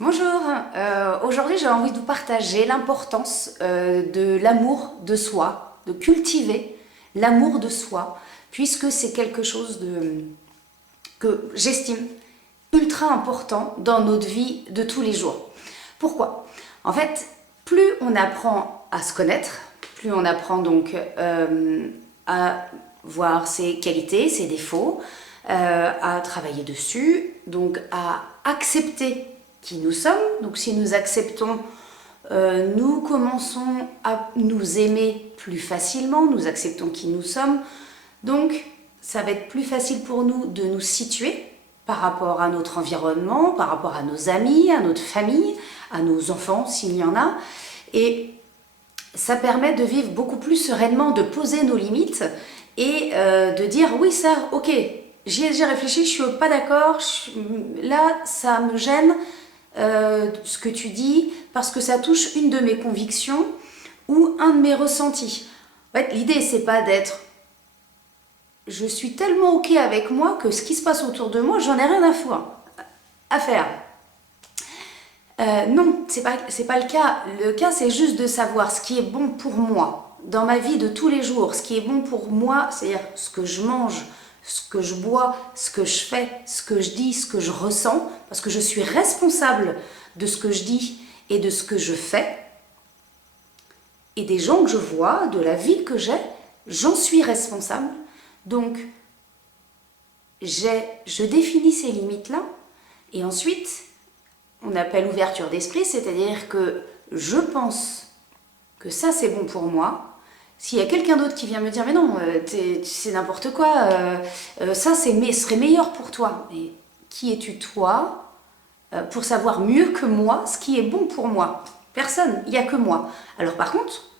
Bonjour, aujourd'hui j'ai envie de vous partager l'importance de l'amour de soi, de cultiver l'amour de soi, puisque c'est quelque chose que j'estime ultra important dans notre vie de tous les jours. Pourquoi? En fait, plus on apprend à se connaître, plus on apprend donc à voir ses qualités, ses défauts, à travailler dessus, donc à accepter qui nous sommes. Donc si nous acceptons, nous commençons à nous aimer plus facilement, nous acceptons qui nous sommes. Donc ça va être plus facile pour nous de nous situer par rapport à notre environnement, par rapport à nos amis, à notre famille, à nos enfants s'il y en a. Et ça permet de vivre beaucoup plus sereinement, de poser nos limites et de dire oui ça, ok, j'y ai réfléchi, je suis pas d'accord, là ça me gêne ce que tu dis parce que ça touche une de mes convictions ou un de mes ressentis. En fait, l'idée c'est pas d'être je suis tellement ok avec moi que ce qui se passe autour de moi, j'en ai rien à faire. Non, c'est pas le cas. Le cas, c'est juste de savoir ce qui est bon pour moi dans ma vie de tous les jours. Ce qui est bon pour moi, c'est-à-dire ce que je mange, ce que je bois, ce que je fais, ce que je dis, ce que je ressens, parce que je suis responsable de ce que je dis et de ce que je fais. Et des gens que je vois, de la vie que j'ai, j'en suis responsable. Donc, je définis ces limites-là et ensuite, on appelle ouverture d'esprit, c'est-à-dire que je pense que ça c'est bon pour moi. S'il y a quelqu'un d'autre qui vient me dire mais non, c'est n'importe quoi, ça serait meilleur pour toi. Mais qui es-tu toi pour savoir mieux que moi ce qui est bon pour moi? Personne, il n'y a que moi. Alors par contre,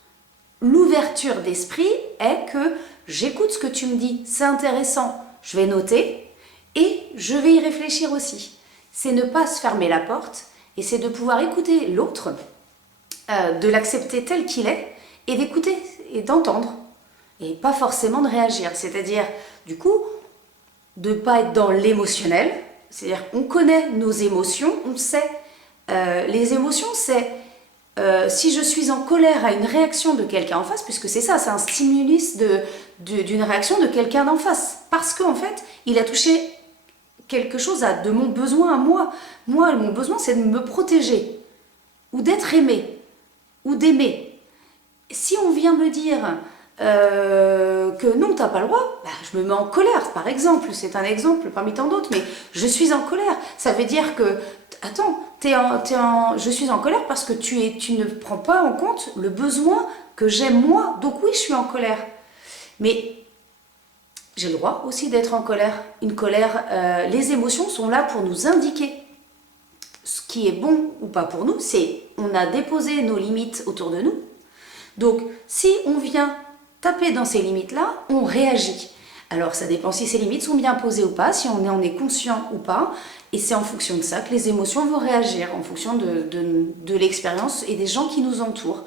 l'ouverture d'esprit est que j'écoute ce que tu me dis, c'est intéressant, je vais noter et je vais y réfléchir aussi. C'est ne pas se fermer la porte et c'est de pouvoir écouter l'autre, de l'accepter tel qu'il est et d'écouter et d'entendre et pas forcément de réagir. C'est-à-dire, du coup, de ne pas être dans l'émotionnel, c'est-à-dire on connaît nos émotions, on sait. Les émotions, c'est si je suis en colère à une réaction de quelqu'un en face, puisque c'est ça, c'est un stimulus d'une réaction de quelqu'un d'en face, parce qu'en fait, il a touché quelque chose de mon besoin à moi. Moi, mon besoin, c'est de me protéger, ou d'être aimé, ou d'aimer. Si on vient me dire que non, t'as pas le droit, bah, je me mets en colère, par exemple. C'est un exemple parmi tant d'autres, mais je suis en colère. Ça veut dire que, attends, je suis en colère parce que tu ne prends pas en compte le besoin que j'ai moi. Donc oui, je suis en colère. Mais j'ai le droit aussi d'être en colère. Une colère, les émotions sont là pour nous indiquer ce qui est bon ou pas pour nous. C'est on a déposé nos limites autour de nous. Donc si on vient taper dans ces limites-là, on réagit. Alors ça dépend si ces limites sont bien posées ou pas, si on en est conscient ou pas. Et c'est en fonction de ça que les émotions vont réagir, en fonction de l'expérience et des gens qui nous entourent.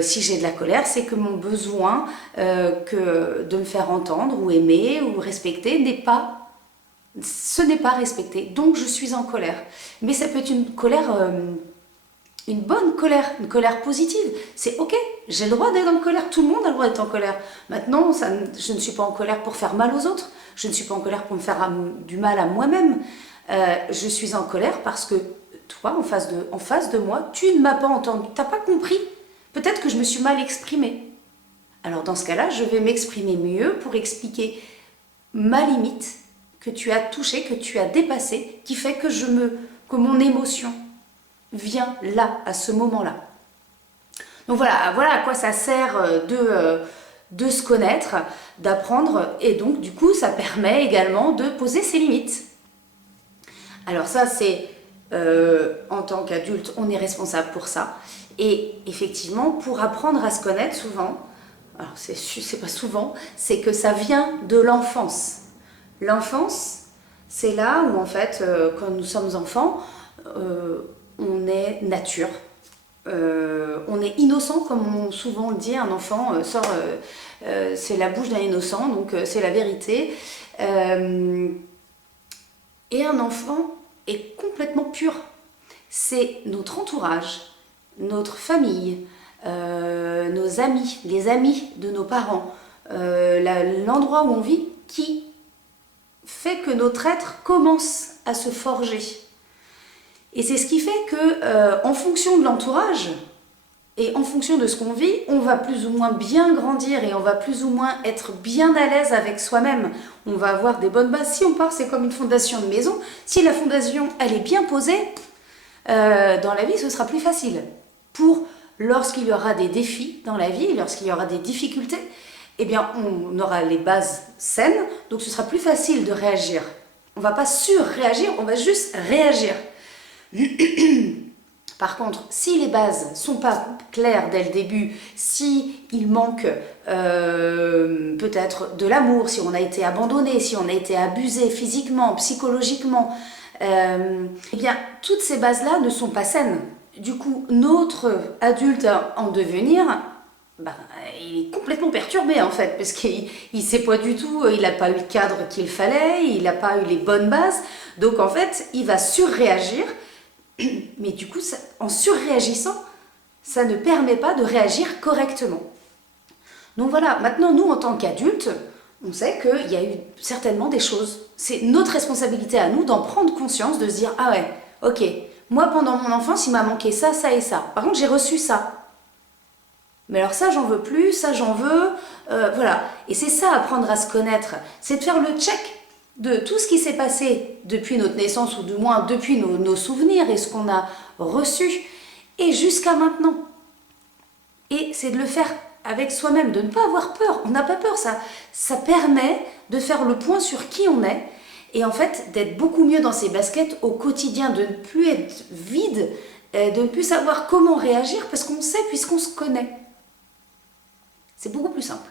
Si j'ai de la colère, c'est que mon besoin de me faire entendre ou aimer ou respecter ce n'est pas respecté. Donc je suis en colère. Mais ça peut être une bonne colère, une colère positive. C'est ok, j'ai le droit d'être en colère, tout le monde a le droit d'être en colère. Maintenant, je ne suis pas en colère pour faire mal aux autres, je ne suis pas en colère pour me faire du mal à moi-même. Je suis en colère parce que toi, en face de moi, tu ne m'as pas entendu, tu n'as pas compris. Peut-être que je me suis mal exprimée. Alors dans ce cas-là, je vais m'exprimer mieux pour expliquer ma limite que tu as touchée, que tu as dépassée, qui fait que mon émotion vient là, à ce moment-là. Donc voilà à quoi ça sert de se connaître, d'apprendre, et donc du coup ça permet également de poser ses limites. Alors ça c'est en tant qu'adulte, on est responsable pour ça. Et effectivement, pour apprendre à se connaître souvent, alors c'est pas souvent, c'est que ça vient de l'enfance. L'enfance, c'est là où en fait, quand nous sommes enfants, on est nature. On est innocent, comme on souvent le dit, un enfant c'est la bouche d'un innocent, donc c'est la vérité. Et un enfant est complètement pur. c'est notre entourage, notre famille, nos amis, les amis de nos parents, l'endroit où on vit qui fait que notre être commence à se forger. Et c'est ce qui fait que, en fonction de l'entourage et en fonction de ce qu'on vit, on va plus ou moins bien grandir et on va plus ou moins être bien à l'aise avec soi-même. On va avoir des bonnes bases. Si on part, c'est comme une fondation de maison. Si la fondation, elle est bien posée, dans la vie, ce sera plus facile. Pour lorsqu'il y aura des défis dans la vie, lorsqu'il y aura des difficultés, eh bien, on aura les bases saines, donc ce sera plus facile de réagir. On ne va pas surréagir, on va juste réagir. Par contre, si les bases ne sont pas claires dès le début, si il manque peut-être de l'amour, si on a été abandonné, si on a été abusé physiquement, psychologiquement, eh bien, toutes ces bases-là ne sont pas saines. Du coup, notre adulte en devenir, il est complètement perturbé en fait, parce qu'il ne sait pas du tout, il n'a pas eu le cadre qu'il fallait, il n'a pas eu les bonnes bases, donc en fait, il va surréagir, mais du coup, en surréagissant, ça ne permet pas de réagir correctement. Donc voilà, maintenant, nous, en tant qu'adultes, on sait qu'il y a eu certainement des choses. C'est notre responsabilité à nous d'en prendre conscience, de se dire « Ah ouais, ok, moi, pendant mon enfance, il m'a manqué ça, ça et ça. Par contre, j'ai reçu ça. Mais alors ça, j'en veux plus, ça, j'en veux. Voilà. » Et c'est ça, apprendre à se connaître. C'est de faire le check de tout ce qui s'est passé depuis notre naissance, ou du moins depuis nos souvenirs et ce qu'on a reçu, et jusqu'à maintenant. Et c'est de le faire avec soi-même, de ne pas avoir peur. On n'a pas peur, ça permet de faire le point sur qui on est, et en fait d'être beaucoup mieux dans ses baskets au quotidien, de ne plus être vide, de ne plus savoir comment réagir, parce qu'on sait puisqu'on se connaît. C'est beaucoup plus simple.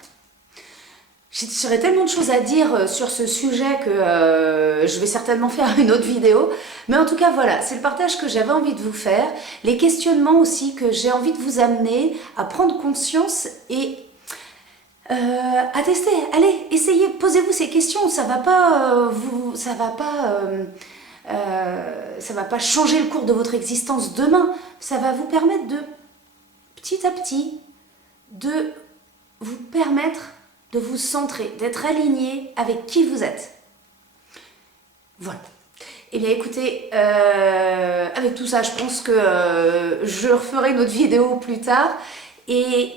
J'aurais tellement de choses à dire sur ce sujet que je vais certainement faire une autre vidéo. Mais en tout cas, voilà, c'est le partage que j'avais envie de vous faire. Les questionnements aussi que j'ai envie de vous amener à prendre conscience et à tester. Allez, essayez, posez-vous ces questions. Ça va pas changer le cours de votre existence demain. Ça va vous permettre de, petit à petit, de vous permettre de vous centrer, d'être aligné avec qui vous êtes. Voilà. Eh bien écoutez, avec tout ça, je pense que je referai une autre vidéo plus tard. Et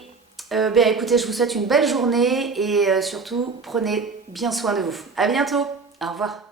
écoutez, je vous souhaite une belle journée et surtout, prenez bien soin de vous. À bientôt. Au revoir.